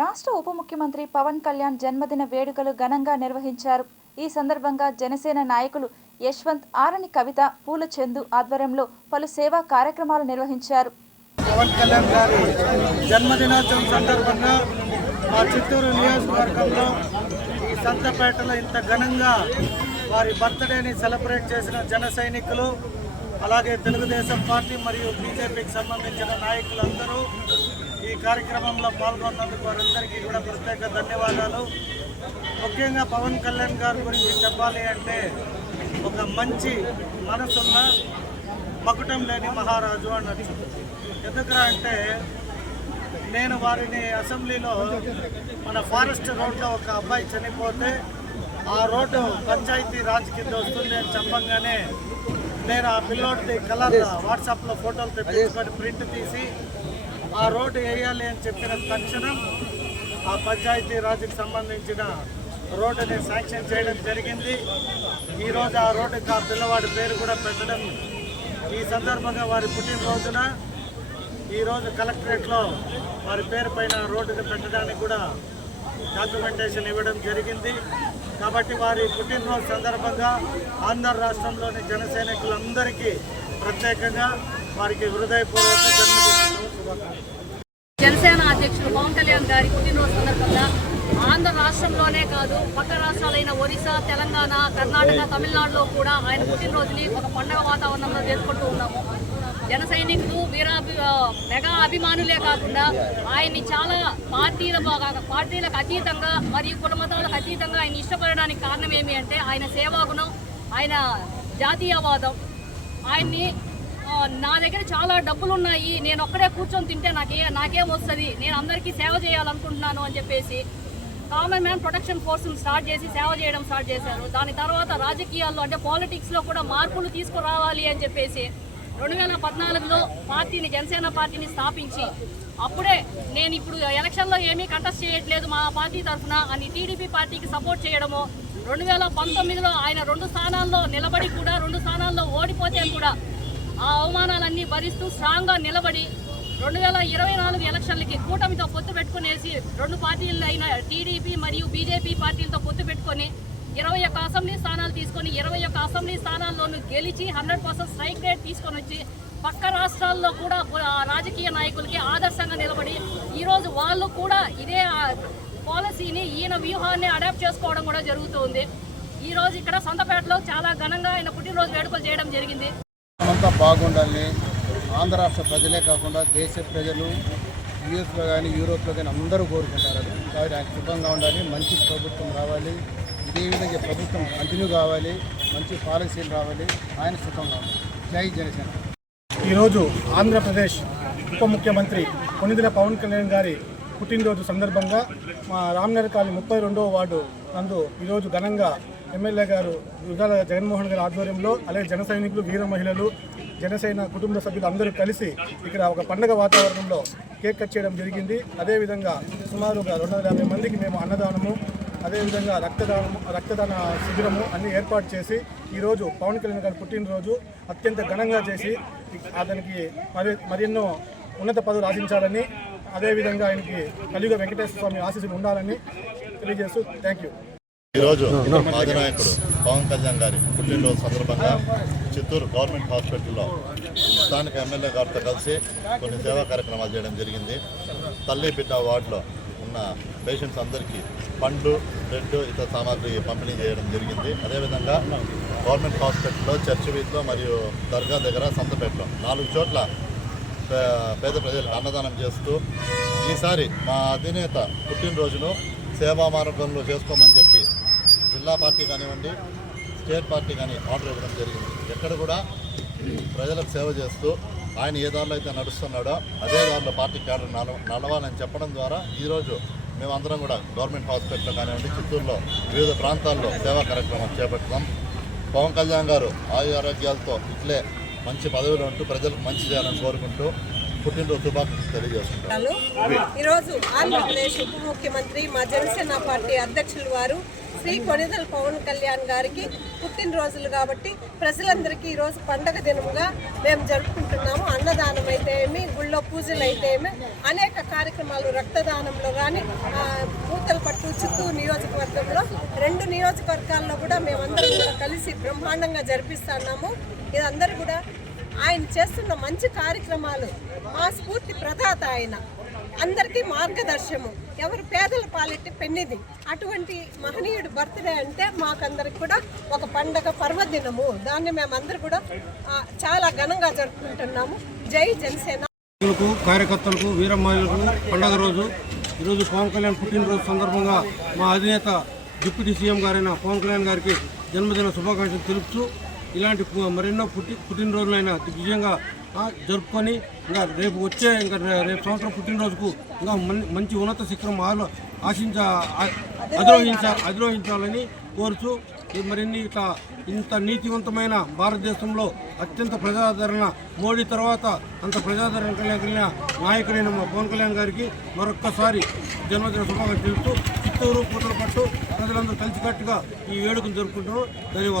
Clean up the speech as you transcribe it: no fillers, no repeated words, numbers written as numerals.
రాష్ట్ర ఉప ముఖ్యమంత్రి పవన్ కళ్యాణ్ జన్మదిన వేడుకలు ఘనంగా నిర్వహించారు. ఈ సందర్భంగా జనసేన నాయకులు యశ్వంత్, ఆరణి కవిత, పూల చందు ఆధ్వర్యంలో పలు సేవా కార్యక్రమాలు నిర్వహించారు. పవన్ కళ్యాణ్ గారి జన్మదినోత్సవం సందర్భంగా మా చిత్తూరు నియోజకవర్గంలో ఈ సంతపేటలో ఇంత ఘనంగా వారి బర్త్డేని సెలబ్రేట్ చేసిన జన సైనికులు, అలాగే తెలుగుదేశం పార్టీ మరియు బీజేపీకి సంబంధించిన నాయకులందరూ ఈ కార్యక్రమంలో పాల్గొన్నందుకు వారందరికీ కూడా ప్రత్యేక ధన్యవాదాలు. ముఖ్యంగా పవన్ కళ్యాణ్ గారి గురించి చెప్పాలి అంటే ఒక మంచి మనసున్న మకుటం లేని మహారాజు అన్నట్టు. ఎందుకురా అంటే నేను వారిని అసెంబ్లీలో మన ఫారెస్ట్ రోడ్లో ఒక అబ్బాయి చనిపోతే ఆ రోడ్డు పంచాయతీ రాజ్ కింద వస్తుంది అని చెప్పంగానే నేను ఆ పిల్లోడిది కలర్ వాట్సాప్లో ఫోటోలు తెప్పించుకొని ప్రింట్ తీసి ఆ రోడ్డు వేయాలి అని చెప్పిన తక్షణం ఆ పంచాయతీ రాజుకి సంబంధించిన రోడ్డుని శాంక్షన్ చేయడం జరిగింది. ఈరోజు ఆ రోడ్డుకి ఆ పిల్లవాడి పేరు కూడా పెట్టడం, ఈ సందర్భంగా వారి పుట్టినరోజున ఈరోజు కలెక్టరేట్లో వారి పేరు పైన రోడ్డుని పెట్టడానికి కూడా డాక్యుమెంటేషన్ ఇవ్వడం జరిగింది. కాబట్టి వారి పుట్టినరోజు సందర్భంగా ఆంధ్ర రాష్ట్రంలోని జన సైనికులందరికీ ప్రత్యేకంగా వారికి హృదయపూర్వక జన్మదినోత్సవ శుభాకాంక్షలు. జనసేన అధ్యక్షులు పవన్ కళ్యాణ్ గారి పుట్టినరోజు సందర్భంగా ఆంధ్ర రాష్ట్రంలోనే కాదు, పక్క రాష్ట్రాలైన ఒరిస్సా, తెలంగాణ, కర్ణాటక, తమిళనాడులో కూడా ఆయన పుట్టినరోజుని ఒక పండుగ వాతావరణంలో జరుపుకుంటూ ఉన్నాము. జన సైనికులు మెగా అభిమానులే కాకుండా ఆయన్ని చాలా పార్టీలకు అతీతంగా మరియు కులమతాలకు అతీతంగా ఆయన ఇష్టపడడానికి కారణం ఏమి అంటే ఆయన సేవాగుణం, ఆయన జాతీయవాదం. ఆయన్ని నా దగ్గర చాలా డబ్బులు ఉన్నాయి, నేను ఒక్కడే కూర్చొని తింటే నాకేం వస్తుంది, నేను అందరికీ సేవ చేయాలనుకుంటున్నాను అని చెప్పేసి కామన్ మ్యాన్ ప్రొటెక్షన్ ఫోర్స్ని స్టార్ట్ చేసి సేవ చేయడం స్టార్ట్ చేశారు. దాని తర్వాత రాజకీయాల్లో అంటే పాలిటిక్స్లో కూడా మార్పులు తీసుకురావాలి అని చెప్పేసి 2014లో పార్టీని, జనసేన పార్టీని స్థాపించి అప్పుడే నేను ఇప్పుడు ఎలక్షన్లో ఏమీ కంటెస్ట్ చేయట్లేదు మా పార్టీ తరఫున అని టీడీపీ పార్టీకి సపోర్ట్ చేయడము. 2019లో ఆయన 2 స్థానాల్లో నిలబడి కూడా 2 స్థానాల్లో ఓడిపోతే కూడా ఆ అవమానాలన్నీ భరిస్తూ స్ట్రాంగ్గా నిలబడి 2024 ఎలక్షన్లకి కూటమితో పొత్తు పెట్టుకునేసి 2 పార్టీలు అయిన టీడీపీ మరియు బీజేపీ పార్టీలతో పొత్తు పెట్టుకొని 21 అసెంబ్లీ స్థానాలు తీసుకొని 21 అసెంబ్లీ స్థానాల్లోనూ గెలిచి 100% స్ట్రైక్ రేట్ తీసుకొని వచ్చి పక్క రాష్ట్రాల్లో కూడా రాజకీయ నాయకులకి ఆదర్శంగా నిలబడి ఈరోజు వాళ్ళు కూడా ఇదే పాలసీని, ఈయన వ్యూహాన్ని అడాప్ట్ చేసుకోవడం కూడా జరుగుతుంది. ఈరోజు ఇక్కడ సంతపేటలో చాలా ఘనంగా ఆయన పుట్టినరోజు వేడుకలు చేయడం జరిగింది. అంతా బాగుండాలని ఆంధ్ర రాష్ట్ర ప్రజలే కాకుండా దేశ ప్రజలు యూఎస్లో కానీ యూరోప్లో కానీ అందరూ కోరుకుంటారు. కాబట్టి ఆయన సుఖంగా ఉండాలి, మంచి ప్రభుత్వం రావాలి, ఇదే విధంగా ప్రభుత్వం కంటిన్యూ కావాలి, మంచి పాలసీలు రావాలి, ఆయన సుఖంగా ఉండాలి. జై జనసేన. ఈరోజు ఆంధ్రప్రదేశ్ ఉప ముఖ్యమంత్రి కొణిదెల పవన్ కళ్యాణ్ గారి పుట్టినరోజు సందర్భంగా మా రామ్నగర్ కాలనీ 32వ వార్డు నందు ఈరోజు ఘనంగా ఎమ్మెల్యే గారు దుర్గాల జగన్మోహన్ గారి ఆధ్వర్యంలో, అలాగే జన సైనికులు, వీర మహిళలు, జనసేన కుటుంబ సభ్యులు అందరూ కలిసి ఇక్కడ ఒక పండుగ వాతావరణంలో కేక్ కట్ చేయడం జరిగింది. అదేవిధంగా సుమారుగా 250 మందికి మేము అన్నదానము, అదేవిధంగా రక్తదాన శిబిరము అన్ని ఏర్పాటు చేసి ఈరోజు పవన్ కళ్యాణ్ గారి పుట్టినరోజు అత్యంత ఘనంగా చేసి అతనికి మరెన్నో ఉన్నత పదవులు ఆశించాలని, అదేవిధంగా ఆయనకి కలియుగ వెంకటేశ్వర స్వామి ఆశీస్సులు ఉండాలని తెలియజేస్తూ థ్యాంక్ యూ. ఈరోజు మాజీ నాయకుడు పవన్ కళ్యాణ్ గారి పుట్టినరోజు సందర్భంగా చిత్తూరు గవర్నమెంట్ హాస్పిటల్లో స్థానిక ఎమ్మెల్యే గారితో కలిసి కొన్ని సేవా కార్యక్రమాలు చేయడం జరిగింది. తల్లి బిడ్డ వార్డులో ఉన్న పేషెంట్స్ అందరికీ పండ్లు, బ్రెడ్, ఇతర సామాగ్రి పంపిణీ చేయడం జరిగింది. అదేవిధంగా గవర్నమెంట్ హాస్పిటల్లో, చర్చి వీధిలో మరియు దర్గా దగ్గర, సంతపేటలో 4 చోట్ల పేద ప్రజలకు అన్నదానం చేస్తూ ఈసారి మా అధినేత పుట్టినరోజును సేవా మార్గంలో చేసుకోమని చెప్పి జిల్లా పార్టీ కానివ్వండి, స్టేట్ పార్టీ కానీ ఆర్డర్ ఇవ్వడం జరిగింది. ఎక్కడ కూడా ప్రజలకు సేవ చేస్తూ ఆయన ఏ దారిలో అయితే నడుస్తున్నాడో అదే దారిలో పార్టీ క్యాడర్ నడవాలని చెప్పడం ద్వారా ఈరోజు మేమందరం కూడా గవర్నమెంట్ హాస్పిటల్లో కానివ్వండి, చిత్తూరులో వివిధ ప్రాంతాల్లో సేవా కార్యక్రమం చేపడుతున్నాం. పవన్ కళ్యాణ్ గారు ఆరోగ్యాలతో ఇట్లే మంచి పదవిలో ఉంటూ ప్రజలకు మంచి చేయాలని కోరుకుంటూ పుట్టినరోజు శుభాకాంక్షలు తెలియజేస్తున్నాను. ఈరోజు ఆంధ్రప్రదేశ్ ఉప ముఖ్యమంత్రి మా జనసేన పార్టీ అధ్యక్షులు వారు శ్రీ కొణిదెల పవన్ కళ్యాణ్ గారికి పుట్టినరోజులు కాబట్టి ప్రజలందరికీ ఈరోజు పండగ దినముగా మేము జరుపుకుంటున్నాము. అన్నదానం అయితే ఏమి, గుళ్ళో పూజలు అయితే ఏమి, అనేక కార్యక్రమాలు రక్తదానంలో కానీ పూతలపట్టు చిత్తూరు నియోజకవర్గంలో 2 నియోజకవర్గాల్లో కూడా మేమందరం కూడా కలిసి బ్రహ్మాండంగా జరిపిస్తున్నాము. ఇదందరూ కూడా ఆయన చేస్తున్న మంచి కార్యక్రమాలు, మా స్ఫూర్తి ప్రదాత ఆయన, అందరికీ మార్గదర్శము, ఎవరు పేదల పాలిటి పెన్నిది. అటువంటి మహనీయుడు బర్త్డే అంటే మాకందరికి కూడా ఒక పండగ పర్వదినము. దాన్ని మేమందరూ కూడా చాలా ఘనంగా జరుపుకుంటున్నాము. జై జనసేన. కార్యకర్తలకు, వీరమహిళలకు పండగ రోజు ఈరోజు పవన్ కళ్యాణ్ పుట్టినరోజు సందర్భంగా మా అధినేత డిప్యూటీ సీఎం గారైన పవన్ కళ్యాణ్ గారికి జన్మదిన శుభాకాంక్షలు తెలుపుతూ ఇలాంటి మరెన్నో పుట్టినరోజులైనా దిగ్విజయంగా జరుపుకొని ఇంకా రేపు సంవత్సరం పుట్టినరోజుకు ఇంకా మంచి ఉన్నత శిఖరం అధిరోహించాలని కోరుచూ మరిన్ని ఇంత నీతివంతమైన భారతదేశంలో అత్యంత ప్రజాదరణ, మోడీ తర్వాత అంత ప్రజాదరణ కలిగిన నాయకుడైన మా పవన్ కళ్యాణ్ గారికి మరొక్కసారి జన్మదిన శుభాకాంక్షలు తెలుపుతూ చిత్తూరు పూతలపట్టు ప్రజలందరూ కలిసికట్టుగా ఈ వేడుకను జరుపుకుంటున్నారు. ధన్యవాదాలు.